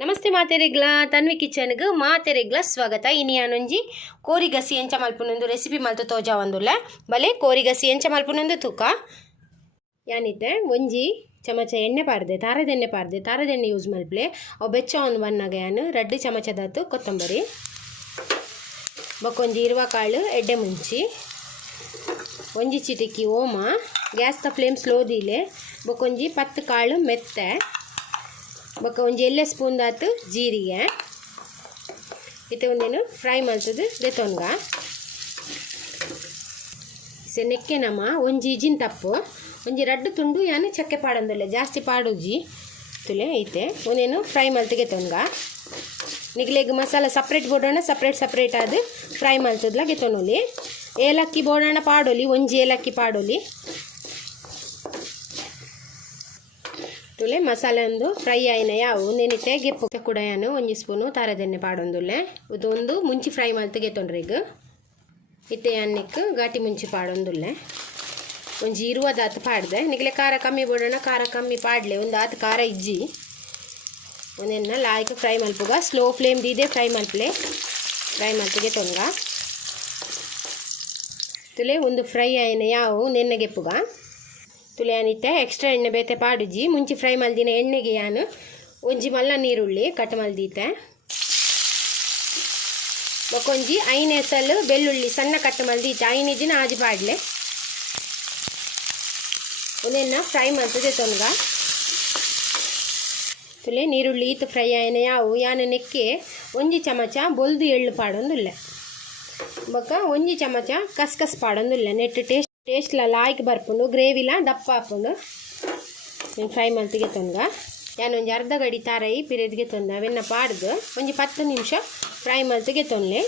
ನಮಸ್ತೆ ಮಾತೆರೆಗ್ಲ ತನ್ವಿ ಕಿಚನ್ಗೆ ಮಾತೆರೆಗ್ಲ ಸ್ವಾಗತ. ಇನಿ ಯಾನೊಂಜಿ ಕೋರಿ ಗಸಿ ಎಂಚ ಮಲ್ಪುನೊಂದು ರೆಸಿಪಿ ಮಲ್ತು ತೋಜಾವಂದುಲ್ಲ ಬಲೆ ಕೋರಿ ಗಸಿ ಎಂಚ ಮಲ್ಪುನೊಂದು ತೂಕ ಯಾನಿತ್ತೆ ಒಂಜಿ ಚಮಚ ಎಣ್ಣೆ ಪಾರ್ದೆ ತಾರದೆಣ್ಣೆ ಯೂಸ್ ಮಲ್ಪಲೆ ಅವು ಬೆಚ್ಚ ಒಂದು ಬನ್ನಾಗ ಯಾನು 2 ಚಮಚದಾತು ಕೊತ್ತಂಬರಿ ಬೊಕ್ಕೊಂಜಿ ಇರುವ ಕಾಳು ಎಡ್ಡೆ ಮುಂಚಿ ಒಂಜಿ ಚಿಟಿಕಿ ಓಮ ಗ್ಯಾಸ್ ದ ಫ್ಲೇಮ್ ಸ್ಲೋ ದೀಲೆ ಬೊಕ್ಕೊಂಜಿ 10 ಕಾಳು ಮೆತ್ತೆ ಬೊಕ್ಕ ಒಂಜಿ ಎಲ್ಲೆ ಸ್ಪೂನ್ ದಾತು ಜೀರಿಗೆ ಇತ್ತೆ ಒಂದೇನು ಫ್ರೈ ಮಲ್ತದು ದೆತೊನ್ಗ ಸೆ ನೆಕ್ಕೆ ನಮ ಒಂಜಿ ಇಜಿನ್ ತಪ್ಪು ಒಂಜಿ 2 ತುಂಡು ಯಾನು ಚಕ್ಕೆ ಪಾಡೊಂದುಲ್ಲೆ ಜಾಸ್ತಿ ಪಾಡೋಜಿ ತುಲೆ ಐತೆ ಒಂದೇನು ಫ್ರೈ ಮಲ್ತಿಗೆ ತೊನ್ಗ ನಿಗ್ಲೆಗ್ ಮಸಾಲ ಸಪ್ರೇಟ್ ಬೋಡೋಣ ಸಪ್ರೇಟ್ ಆದು ಫ್ರೈ ಮಲ್ತದ್ಲ ಗೆತೊನೊಲಿ ಏಲಕ್ಕಿ ಬೋಡೋಣ ಪಾಡೋಲಿ ಒಂಜಿ ಏಲಕ್ಕಿ ಪಾಡೋಲಿ ತುಲೆ ಮಸಾಲೆ ಒಂದು ಫ್ರೈ ಆಯ್ನ ಯಾವು ನೆನಿತೆ ಗೆಪ್ಪು ಕೂಡ ಯಾನು ಒಂಜಿ ಸ್ಪೂನು ತಾರದೆಣ್ಣೆ ಪಾಡೊಂದುಲ್ಲೆ ಇದೊಂದು ಮುಂಚಿ ಫ್ರೈ ಮಲ್ತು ಗೆತೊಂಡ್ರೆ ಈಗ ಇತ್ತೆ ಅನ್ನಕ್ಕೆ ಘಾಟಿ ಮುಂಚಿ ಪಾಡೊಂದುಲ್ಲೆ ಒಂಜಿ ಇರುವದಾತು ಪಾಡ್ದೆ ನಿಗಲೆ ಖಾರ ಕಮ್ಮಿ ಬೋಡೋಣ ಖಾರ ಕಮ್ಮಿ ಪಾಡ್ಲೆ ಒಂದು ಆತು ಖಾರ ಇಜ್ಜಿ ಒಂದೆನ್ನ ಲಾಯ್ಕ್ ಫ್ರೈ ಮಲ್ಪುಗ ಸ್ಲೋ ಫ್ಲೇಮ್ ದೀದೆ ಫ್ರೈ ಮಲ್ಪಿಗೆ ತೊಂಗ ತುಲೆ ಒಂದು ಫ್ರೈ ಆಯ್ನ ಯಾವು ನೆನ್ನೆಗೆಪ್ಪುಗ ತುಲೆ ಅನಿತ್ತೆ ಎಕ್ಸ್ಟ್ರಾ ಎಣ್ಣೆ ಬೇತೆ ಪಾಡುಜಿ ಮುಂಚಿ ಫ್ರೈ ಮಲ್ದಿನ ಎಣ್ಣೆಗೆ ಯಾನು ಒಂಜಿ ಮಲ್ಲ ನೀರುಳ್ಳಿ ಕಟ್ ಮಲ್ದೀತೆ ಬೊಕೊಂಜಿ ಐನೆಸಲು ಬೆಳ್ಳುಳ್ಳಿ ಸಣ್ಣ ಕಟ್ ಮಲ್ದೀತೆ ಐನಿಜಿನ ಆಜಿ ಪಾಡ್ಲೆ ಒಂದೆನ್ನ ಫ್ರೈ ಮಲ್ತದೆ ತೊನ್ಗ ತುಲೆ ನೀರುಳ್ಳಿ ಈತು ಫ್ರೈ ಆಯ್ನ ಯಾವು ಯಾನು ನೆಕ್ಕೆ ಒಂಜಿ ಚಮಚ ಬೊಲ್ದು ಎಳ್ಳು ಪಾಡೊಂದುಲ್ಲೆ ಬೊಕ್ಕ ಒಂಜಿ ಚಮಚ ಕಸ್ಕಸ್ ಪಾಡೊಂದುಲ್ಲೆ ನೆಟ್ ಟೇಸ್ಟ್ಲ ಲಾಯ್ಕ್ ಬರ್ಪುಂಡು ಗ್ರೇವಿಲ ದಪ್ಪ ಹಾಕೊಂಡು ಫ್ರೈ ಮಲ್ತಿಗೆ ತೊಂದ ಯಾನೊಂಜಿ ಅರ್ಧ ಗಡಿ ತಾರೈ ಪಿರಿಯದ್ಗೆ ತೊಂದ ಅವೆನ್ನ ಪಾಡ್ದು ಒಂಜಿ 10 ನಿಮಿಷ ಫ್ರೈ ಮಲ್ತಿಗೆ ತೊನ್ಲೆ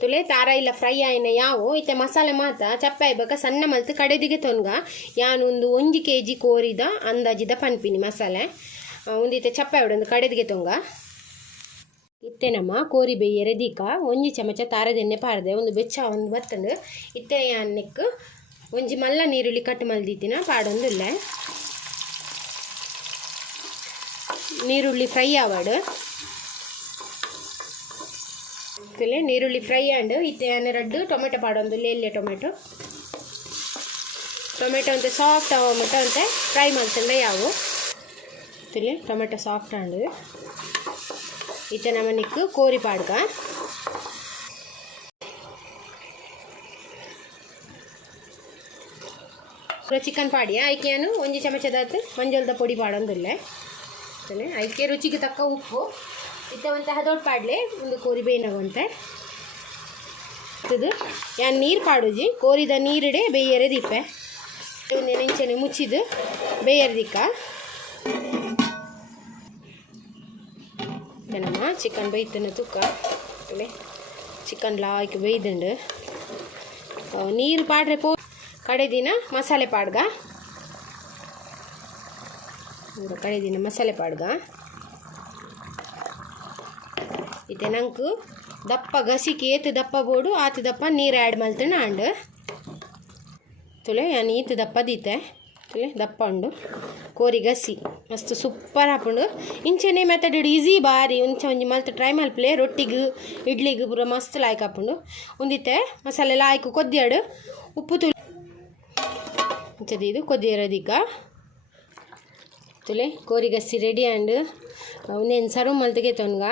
ತುಲೆ ತಾರ ಇಲ್ಲ ಫ್ರೈ ಆಯ್ನ ಯಾವು ಇತ್ತೆ ಮಸಾಲೆ ಮಾತ ಚಪ್ಪೆ ಆಯ್ಬೇಕ ಸಣ್ಣ ಮಲ್ತು ಕಡೆದಿಗೆ ತೊನ್ಗ ಯಾನೊಂದು 1 kg ಕೋರಿದ ಅಂದಾಜಿದ ಪನ್ಪಿನಿ ಮಸಾಲೆ ಒಂದಿತ್ತೆ ಚಪ್ಪೆ ಆವಡೊಂದು ಕಡೆದಿಗೆ ತೊಂಗ ಇತ್ತೆ ನಮ್ಮ ಕೋರಿ ಬೇಯರೆ ದೀಕ ಒಂಜಿ ಚಮಚ ತಾರದೆಣ್ಣೆ ಪಾಡ್ದೆ ಒಂದು ಬೆಚ್ಚ ಒಂದು ಬತ್ತಂಡು ಇತ್ತೆ ಅನ್ನಕ್ಕೆ ಒಂಜಿ ಮಲ್ಲ ನೀರುಳ್ಳಿ ಕಟ್ ಮಲ್ದಿತ್ತಿನ ಪಾಡೊಂದುಲ್ಲೆ ನೀರುಳ್ಳಿ ಫ್ರೈ ಆವಡು ತುಲೆ ನೀರುಳ್ಳಿ ಫ್ರೈ ಆಂಡು ಇತ್ತೆ ಅನ್ನ 2 ಟೊಮೆಟೊ ಪಾಡೊಂದುಲ್ಲೆ ಎಲ್ಲೆ ಟೊಮೆಟೊ ಅಂತೆ ಸಾಫ್ಟ್ ಆವಮಟ್ಟ ಅಂತೆ ಫ್ರೈ ಮಲ್ತಂಡೆ ಯಾವು ತುಲೆ ಟೊಮೆಟೊ ಸಾಫ್ಟ್ ಆಂಡು ಇತ್ತೆ ನಮ್ಮನಿಕ್ಕು ಕೋರಿ ಪಾಡ್ಗ ಚಿಕನ್ ಪಾಡಿಯ ಐಕೆಯನ್ನು ಒಂಜಿ ಚಮಚದಾತು ಮಂಜಲ್ದ ಪೊಡಿ ಪಾಡೊಂದುಲ್ಲೆ ಐಕೆ ರುಚಿಗೆ ತಕ್ಕ ಉಪ್ಪು ಇತ್ತೆ ಒಂತೆ ಹದೋಟ್ ಪಾಡ್ಲೆ ಒಂದು ಕೋರಿ ಬೇಯ್ನಗೊಂತೆ ಇದು ಯಾನ್ ನೀರು ಪಾಡುಜಿ ಕೋರಿದ ನೀರಿಡೆ ಬೇಯರೆ ದೀಪೆ ನೆಂಚನೆ ಮುಚ್ಚಿದು ಬೇಯರೆ ದಿಕ್ಕ ನಮ್ಮ ಚಿಕನ್ ಬೇಯ್ತನ ತೂಕ ಚಿಕನ್ ಲಾಯ್ಕ್ ಬೇಯ್ದುಂಡು ನೀರು ಪಾಡ್ರೆ ಕಡೆದಿನ ಮಸಾಲೆ ಪಾಡ್ಗ ಇತ್ತೆ ನಂಕು ದಪ್ಪ ಗಸಿಗೆ ಏತು ದಪ್ಪ ಬೋಡು ಆತು ದಪ್ಪ ನೀರು ಆ್ಯಡ್ ಮಲ್ತೇನೆ ಆಂಡು ತುಲೆ ನಾನು ಈತು ದಪ್ಪ ದೀತೆ ತುಲೆ ದಪ್ಪ ಉಂಡು ಕೋರಿ ಗಸಿ ಮಸ್ತ್ ಸೂಪರ್ ಹಾಕೊಂಡು ಇಂಚೆನೆ ಮೆಥಡ್ ಈಸಿ ಬಾರಿ ಒಂಜಿ ಮಲ್ತು ಟ್ರೈ ಮಲ್ಪಲೆ ರೊಟ್ಟಿಗೆ ಇಡ್ಲಿಗೆ ಪೂರ ಮಸ್ತ್ ಲಾಯ್ಕ್ ಹಾಕೊಂಡು ಒಂದಿತ್ತೆ ಮಸಾಲೆ ಲಾಯ್ಕ್ ಕೊದ್ದಿಯಾಡು ಉಪ್ಪು ತುಳಿ ಇಂಚದ ಇದು ಕೊದ್ದಿರೋದೀಗ ತುಲೆ ಕೋರಿ ಗಸಿ ರೆಡಿ ಆಂಡು ಅವನೇನು ಸರ್ವ್ ಮಲ್ತಿಗೆ ತೊನ್ಗ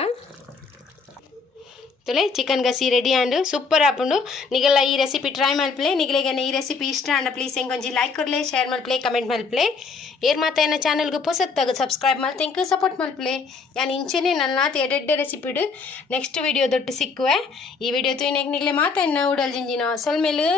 ತುಲೆ ಚಿಕನ್ ಗಸಿ ರೆಡಿ ಆಂಡು ಸೂಪರ್ ಹಾಕೊಂಡು ನಿಗೆಲ್ಲ ಈ ರೆಸಿಪಿ ಟ್ರೈ ಮಲ್ಪಲೆ ನಿಗಲೆಗೆ ಈ ರೆಸಿಪಿ ಇಷ್ಟ ಅಂಡ ಪ್ಲೀಸ್ ಹೆಂಗೊಂಜಿ ಲೈಕ್ ಕೊಡ್ಲೆ ಶೇರ್ ಮಲ್ಪಲೆ ಕಮೆಂಟ್ ಮಲ್ಪಲೆ ಏರ್ ಮಾತ ಏನ ಚಾನಲ್ಗೆ ಹೊಸತ್ತಾಗ ಸಬ್ಸ್ಕ್ರೈಬ್ ಮಲ್ತೆಂಕ್ ಸಪೋರ್ಟ್ ಮಲ್ಪಲೆ ಯಾನು ಇಂಚೆನೆ ನನ್ನ ಎಡ್ಡೆ ರೆಸಿಪಿಡು ನೆಕ್ಸ್ಟ್ ವಿಡಿಯೋ ದೊಟ್ಟು ಸಿಕ್ಕುವೆ ಈ ವಿಡಿಯೋ ತೂಯಿನೆಗೆ ನಿಗಲೆ ಮಾತ ಎನ್ನ ಉಡಲ್ ಜಿಂಜಿನ ಸೊಲ್ಮೇಲು